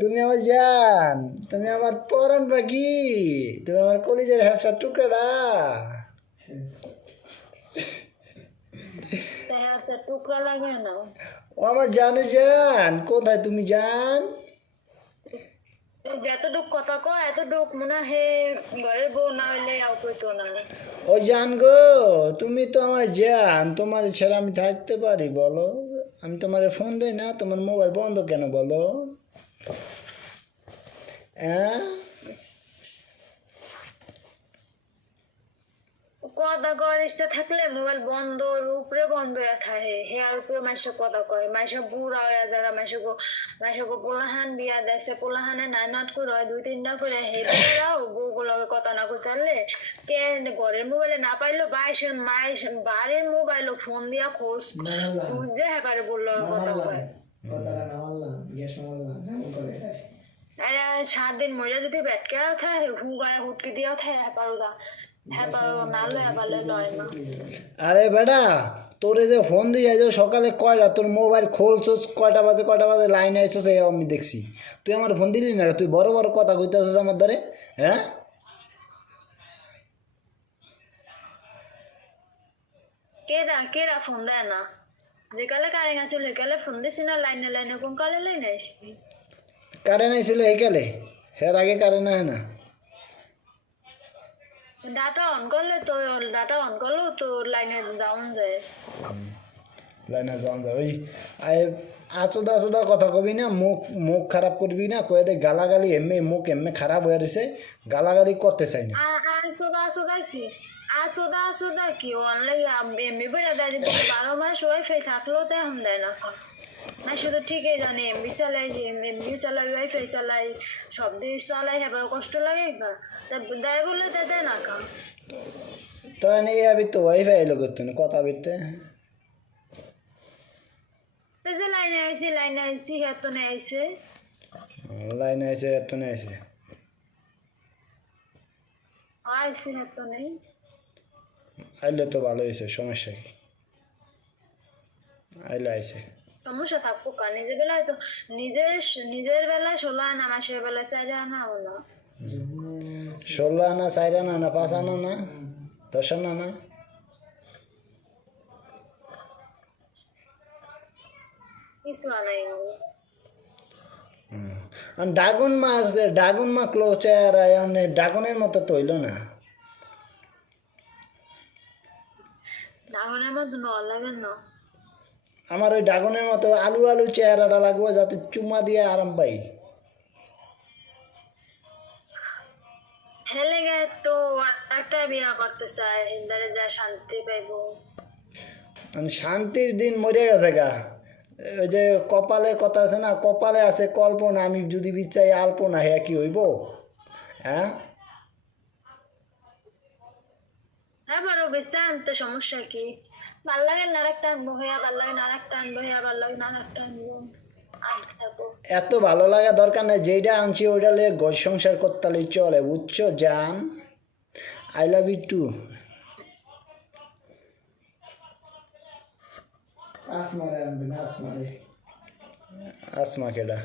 তুমি আমার জান, তুমি আমার পরাণ পাখি, তুমি আমার কলিজার হ্যাপসার টুকরাটা। টুকরা লাগে না। ও আমার জানে জান, কোথায় তুমি জান? যতটুক কথা কয় এতটুক মনে হে ঘরের বউ না হইলে কইতো না। ও জান গো, তুমি তো আমার জান, তোমার ছেড়ে আমি থাকতে পারি বলো? আমি তোমার ফোন দিই না, তোমার মোবাইল বন্ধ কেন বলো? হ্যাঁ, কথা কয় ইচ্ছা থাকলে মোবাইল বন্ধ উপরে বন্ধ হয়ে থাকে, হেয়ার উপরে মাইসে কথা কয়, মাইসে বুড়া হয়ে যায়, মাইসে পোলাহান বিয়া দেশে পোলাহানে নাই নাট করে হয় 2-3টা করে হে বেড়াও বউগুলোকে কথা না করতে পারলে কে ঘরের মোবাইলে না পাইলো বাইশন মাইস বাড়ির মোবাইল ফোন দিয়া খোঁজ খুঁজে হ্যাঁ বললো কথা কয়। 7 দিন মজা যদি ব্যাটকে থাকে হুগায় হুটকে দিয়া থাকে হ্যাঁ পারো না লয় পারলে লয় না। আরে বেটা, তোরে যে ফোন দিয়ে যে সকালে কয়টা তোর মোবাইল খোলছস, কয়টা বাজে লাইন আইসস, এই আমি দেখছি। তুই আমার ফোন দিলি না, তুই বড় বড় কথা কইতেছিস আমার দ্বারে। হ্যাঁ, কেরা ফোন দেয় না? যে কালে কারেন্ট আছে ওই কালে ফোন দিছি না, লাইনে কোন কালে লাইনে আসছি। কারেন্ট আইছিল এই কালে, এর আগে কারেন্ট আয় না। ডাটা অন করলেও তো লাইনে ডাউন যায়। লাইনে যাওয়া যায় ওই আচোদা কথা কবি না, মুখ মুখ খারাপ করবি না, কয়ে দে গালাগালি এমনি মুখ এমনি খারাপ হয়ে রয়েছে, গালাগালি করতে চাই না। আসোদা কি অনলাইন এমবি বেড়া দেয় 12 মাস ওয়াইফাই থাকলেও তো এখন দেয় না। না শুধু ঠিকই জানি এমবি চালাই ওয়াইফাই চালাই সব দিক চালাই হ্যাঁ কষ্ট লাগে দেয় বলে দেয় না কা। তো এই আবি তো ওয়াইফাই এলো করতে না কথা বিরতে। যে লাইনে আইসি হ্যাঁ তো নেই আইসে। লাইনে আইসে এত না আইসে আইসি হ্যাঁ তো নেই। আইলে তো ভালো হয়েছে, সমস্যা কি? আইলে আইসে সমস্যা থাকবো কা নিজের বেলায় তো নিজের বেলায় 16 আনা মাসের বেলায় 4 আনা হলো 16 আনা 4 আনা না 5 আনা না 10 আনা না। কিছু আনাই ডাগুন মা ক্লোজ চেয়ার ডাগনের মতো তো হইল না। ডাগনের মতো ন লাগে না। আমার ওই ডাগনের মতো আলু চেহারাটা লাগবো, যাতে চুমা দিয়ে আরাম পাই। হেলে গে তো একটা বিয়া করতে চায় হিন্দারে যা শান্তি পাইবো। শান্তির দিন মরে গেছে গা। ওই যে কপালে কথা আছে না, কপালে আছে কল্পনা, আমি যদি বিচাই আলপনা, হ্যাঁ কি হইব? হ্যাঁ, হ্যাঁ বড় বেচা আনতে সমস্যা কি? ভাল লাগে না একটা আনবো হইয়া, ভাল লাগে না একটা আনবো হইয়া, ভাল লাগে না একটা আনবো আনতে থাকো। এত ভালো লাগা দরকার নাই, যেইটা আনছি ওইটা লিয়ে ঘর সংসার করতে চলে, বুঝছো জান? I love you too. Asma কেডা?